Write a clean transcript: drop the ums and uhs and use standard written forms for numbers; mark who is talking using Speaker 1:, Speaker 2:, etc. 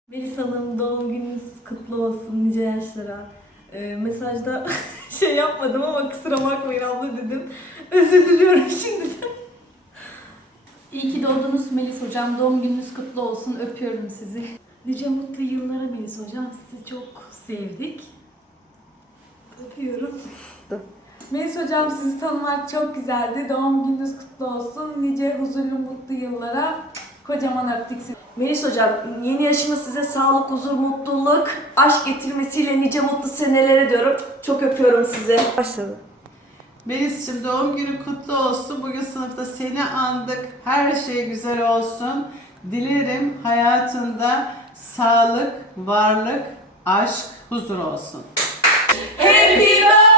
Speaker 1: Melis Hanım doğum gününüz kutlu olsun nice yaşlara. Mesajda şey yapmadım ama kusura bakmayın abla dedim. Özür diliyorum şimdiden.
Speaker 2: İyi ki doğdunuz Melis Hocam. Doğum gününüz kutlu olsun. Öpüyorum sizi.
Speaker 1: Nice mutlu yıllara Melis Hocam. Sizi çok sevdik. Öpüyorum.
Speaker 3: Melis Hocam sizi tanımak çok güzeldi. Doğum gününüz kutlu olsun. Nice huzurlu mutlu yıllara. Kocaman öptük sizi.
Speaker 4: Melis Hocam, yeni yaşınız size sağlık, huzur, mutluluk, aşk getirmesiyle nice mutlu senelere diyorum. Çok öpüyorum sizi. Başladı.
Speaker 5: Melis'ciğim doğum günü kutlu olsun. Bugün sınıfta seni andık. Her şey güzel olsun. Dilerim hayatında sağlık, varlık, aşk, huzur olsun.
Speaker 4: Happy birthday!